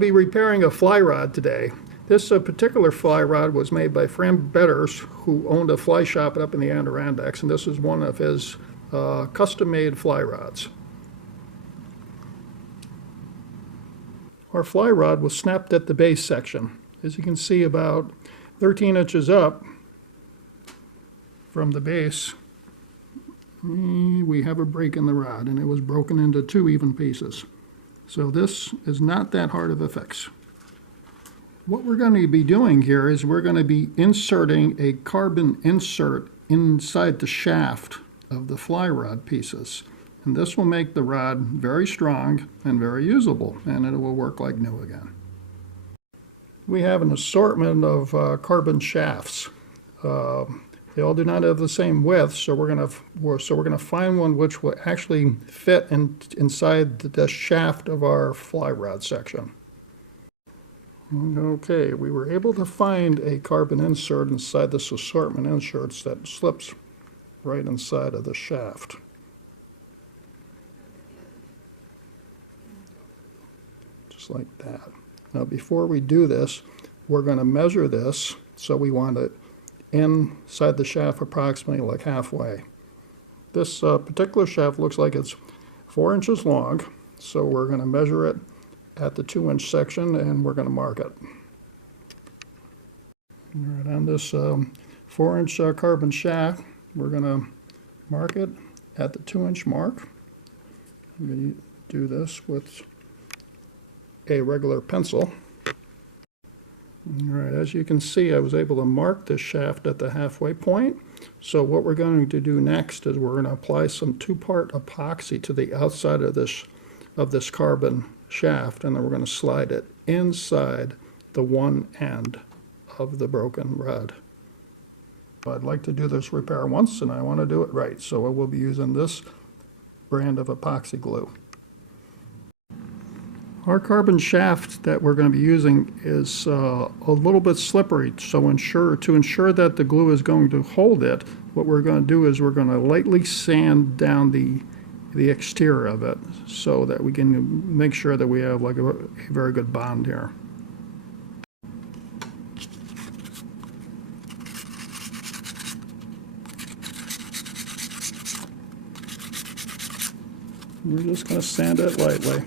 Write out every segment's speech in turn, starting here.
to be repairing a fly rod today. This particular fly rod was made by Fran Betters, who owned a fly shop up in the Adirondacks, and this is one of his custom-made fly rods. Our fly rod was snapped at the base section. As you can see, about 13 inches up from the base, we have a break in the rod, and it was broken into 2 even pieces. So this is not that hard of a fix. What we're going to be doing here is we're going to be inserting a carbon insert inside the shaft of the fly rod pieces. And this will make the rod very strong and very usable, and it will work like new again. We have an assortment of carbon shafts. They all do not have the same width, so we're going to find one which will actually fit inside the shaft of our fly rod section. Okay, we were able to find a carbon insert inside this assortment inserts that slips right inside of the shaft. Just like that. Now before we do this, we're going to measure this, so we want it inside the shaft approximately like halfway. This particular shaft looks like it's 4 inches long, so we're going to measure it at the 2-inch section, and we're going to mark it. All right, on this 4-inch carbon shaft, we're going to mark it at the 2-inch mark. I'm going to do this with a regular pencil. All right, as you can see, I was able to mark this shaft at the halfway point. So what we're going to do next is we're going to apply some 2-part epoxy to the outside of this carbon shaft, and then we're going to slide it inside the one end of the broken rod. I'd like to do this repair once, and I want to do it right, so I will be using this brand of epoxy glue. Our carbon shaft that we're going to be using is a little bit slippery, so to ensure that the glue is going to hold it, what we're going to do is we're going to lightly sand down the exterior of it so that we can make sure that we have like a very good bond here. We're just going to sand it lightly.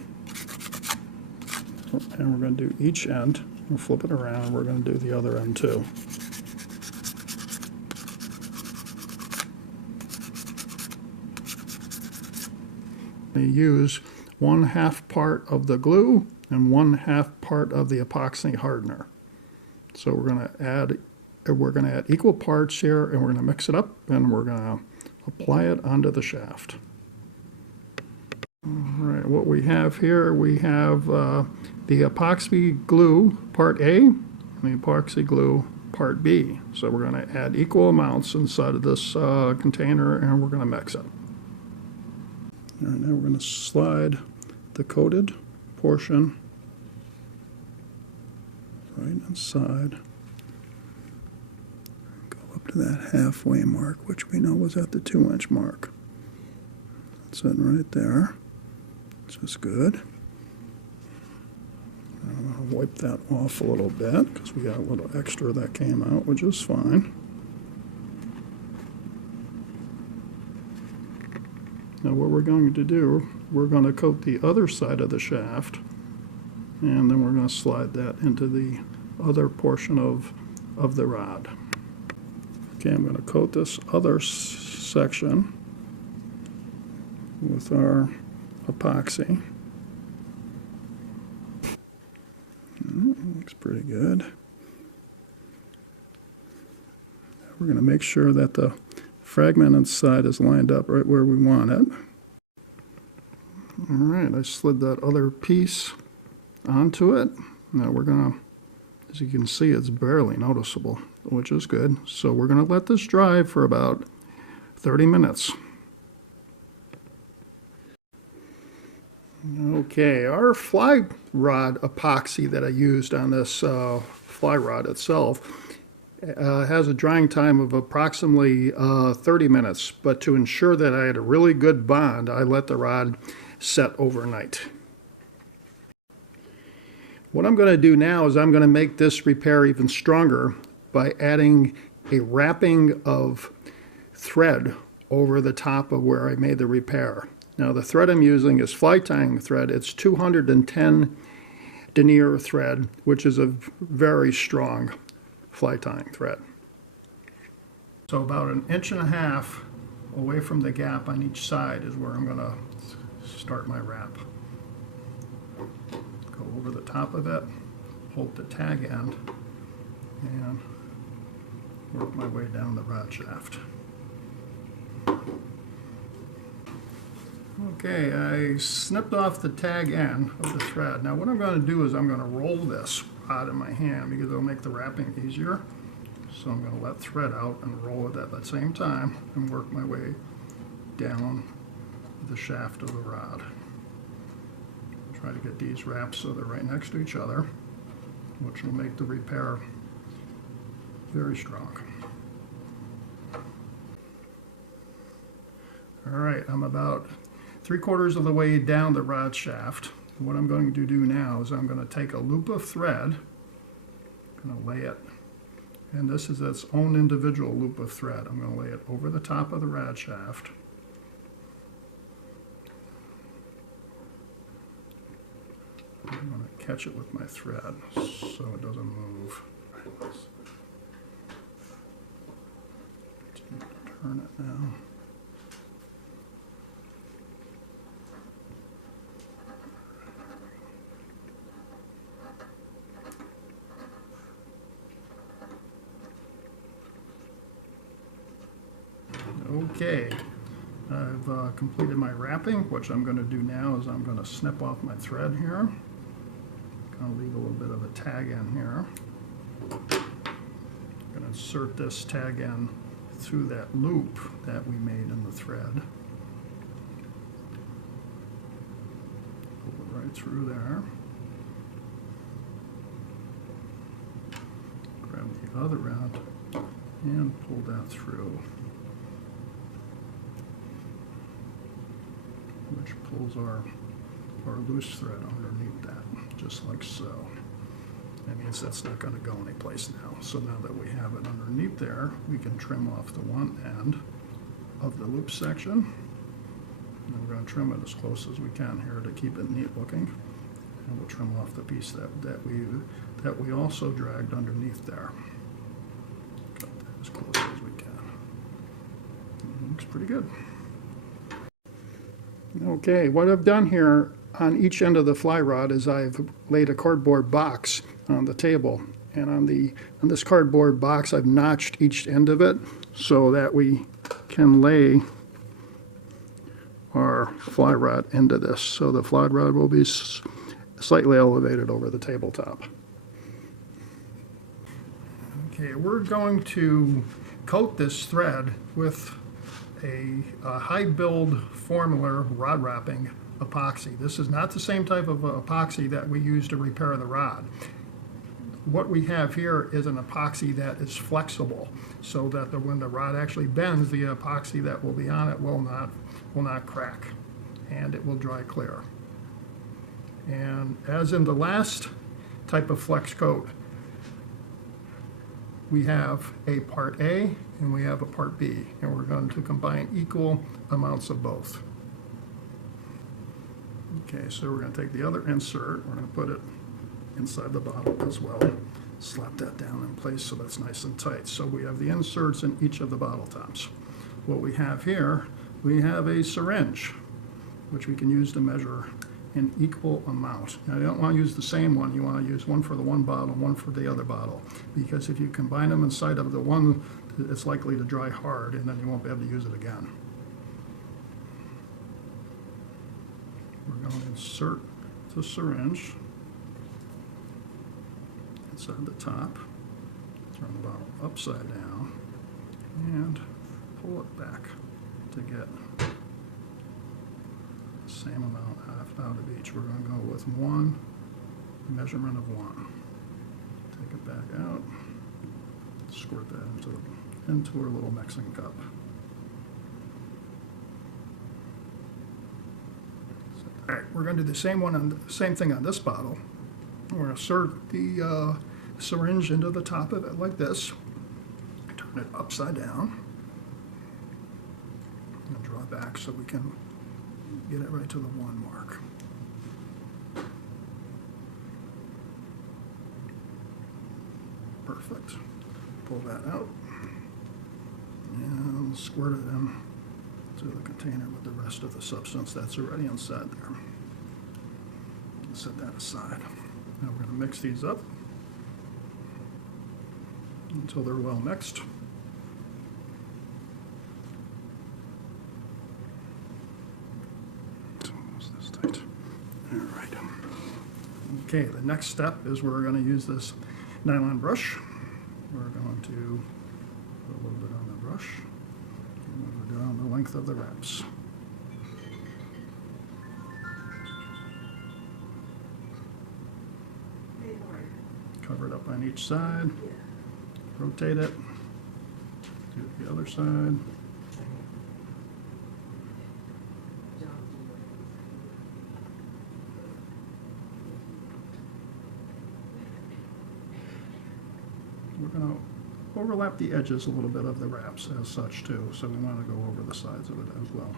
And we're going to do each end. We'll flip it around, and we're going to do the other end too. We use 1/2 part of the glue and 1/2 part of the epoxy hardener. So we're going to add equal parts here, and we're going to mix it up, and we're going to apply it onto the shaft. All right, what we have here, we have the epoxy glue part A and the epoxy glue part B. So we're going to add equal amounts inside of this container, and we're going to mix it. All right, now we're going to slide the coated portion right inside. Go up to that halfway mark, which we know was at the 2-inch mark. That's it right there. That's good. I'm going to wipe that off a little bit because we got a little extra that came out, which is fine. Now what we're going to do, we're going to coat the other side of the shaft, and then we're going to slide that into the other portion of the rod. Okay, I'm going to coat this other section with our epoxy. Looks pretty good. We're going to make sure that the fragment inside is lined up right where we want it. All right, I slid that other piece onto it. Now we're going to, as you can see, it's barely noticeable, which is good. So we're going to let this dry for about 30 minutes. Okay, our fly rod epoxy that I used on this fly rod itself has a drying time of approximately 30 minutes, but to ensure that I had a really good bond, I let the rod set overnight. What I'm going to do now is I'm going to make this repair even stronger by adding a wrapping of thread over the top of where I made the repair. Now the thread I'm using is fly tying thread. It's 210 denier thread, which is a very strong fly tying thread. So about 1.5 inches away from the gap on each side is where I'm going to start my wrap. Go over the top of it, hold the tag end, and work my way down the rod shaft. Okay, I snipped off the tag end of the thread. Now what I'm going to do is I'm going to roll this rod in my hand because it'll make the wrapping easier. So I'm going to let thread out and roll it at the same time and work my way down the shaft of the rod. Try to get these wraps so they're right next to each other, which will make the repair very strong. All right, I'm about 3/4 of the way down the rod shaft. What I'm going to do now is I'm going to take a loop of thread, I'm going to lay it, and this is its own individual loop of thread. I'm going to lay it over the top of the rod shaft. I'm going to catch it with my thread so it doesn't move. Turn it now. Okay, I've completed my wrapping. What I'm going to do now is I'm going to snip off my thread here. Going to leave a little bit of a tag in here. I'm going to insert this tag in through that loop that we made in the thread. Pull it right through there. Grab the other end and pull that through, which pulls our loose thread underneath that, just like so. That means that's not going to go anyplace now. So now that we have it underneath there, we can trim off the one end of the loop section. And we're going to trim it as close as we can here to keep it neat looking. And we'll trim off the piece that we also dragged underneath there. Cut that as close as we can. It looks pretty good. Okay, what I've done here on each end of the fly rod is I've laid a cardboard box on the table, and on this cardboard box I've notched each end of it so that we can lay our fly rod into this. So the fly rod will be slightly elevated over the tabletop. Okay, we're going to coat this thread with a high build formula rod wrapping epoxy. This is not the same type of epoxy that we use to repair the rod. What we have here is an epoxy that is flexible, so that when the rod actually bends, the epoxy that will be on it will not crack, and it will dry clear. And as in the last type of flex coat, we have a part A and we have a part B, and we're going to combine equal amounts of both. Okay, so we're going to take the other insert, we're going to put it inside the bottle as well. Slap that down in place so that's nice and tight. So we have the inserts in each of the bottle tops. What we have here, we have a syringe, which we can use to measure an equal amount. Now you don't want to use the same one, you want to use one for the one bottle, one for the other bottle, because if you combine them inside of the one, it's likely to dry hard and then you won't be able to use it again. We're going to insert the syringe inside the top, turn the bottle upside down, and pull it back to get the same amount out of each. We're going to go with one measurement of one. Take it back out, squirt that into our little mixing cup. All right, we're going to do the same thing on this bottle. We're going to insert the syringe into the top of it like this. Turn it upside down. And draw back so we can get it right to the 1 mark. Perfect. Pull that out and squirt it in to the container with the rest of the substance that's already inside there. Set that aside. Now we're going to mix these up until they're well mixed. Almost this tight. All right. Okay, the next step is we're going to use this nylon brush. We're going to put a little bit on the brush and we'll go down the length of the wraps. Cover it up on each side, rotate it, do the other side. We're going to overlap the edges a little bit of the wraps as such too, so we want to go over the sides of it as well.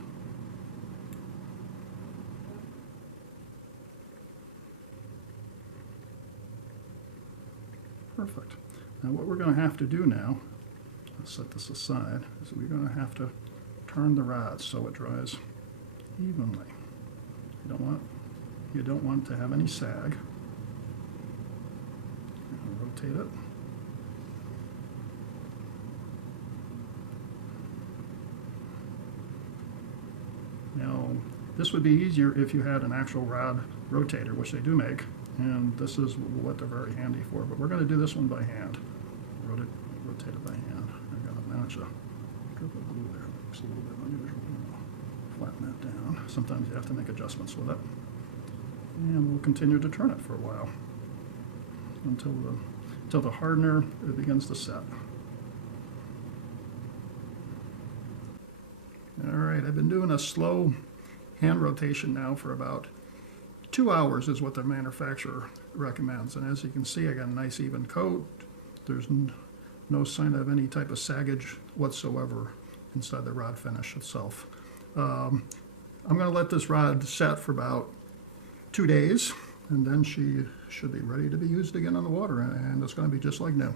Perfect. Now what we're going to have to do now, let's set this aside, is we're going to have to turn the rod so it dries evenly. You don't want to have any sag. Rotate it. Now, this would be easier if you had an actual rod rotator, which they do make. And this is what they're very handy for, but we're going to do this one by hand. Rotate it by hand. I've got a match a strip of glue there. Looks a little bit unusual. Flatten that down. Sometimes you have to make adjustments with it. And we'll continue to turn it for a while until the hardener begins to set. All right, I've been doing a slow hand rotation now for about 2 hours is what the manufacturer recommends. And as you can see, I got a nice even coat. There's no sign of any type of saggage whatsoever inside the rod finish itself. I'm going to let this rod set for about 2 days, and then she should be ready to be used again on the water, and it's going to be just like new.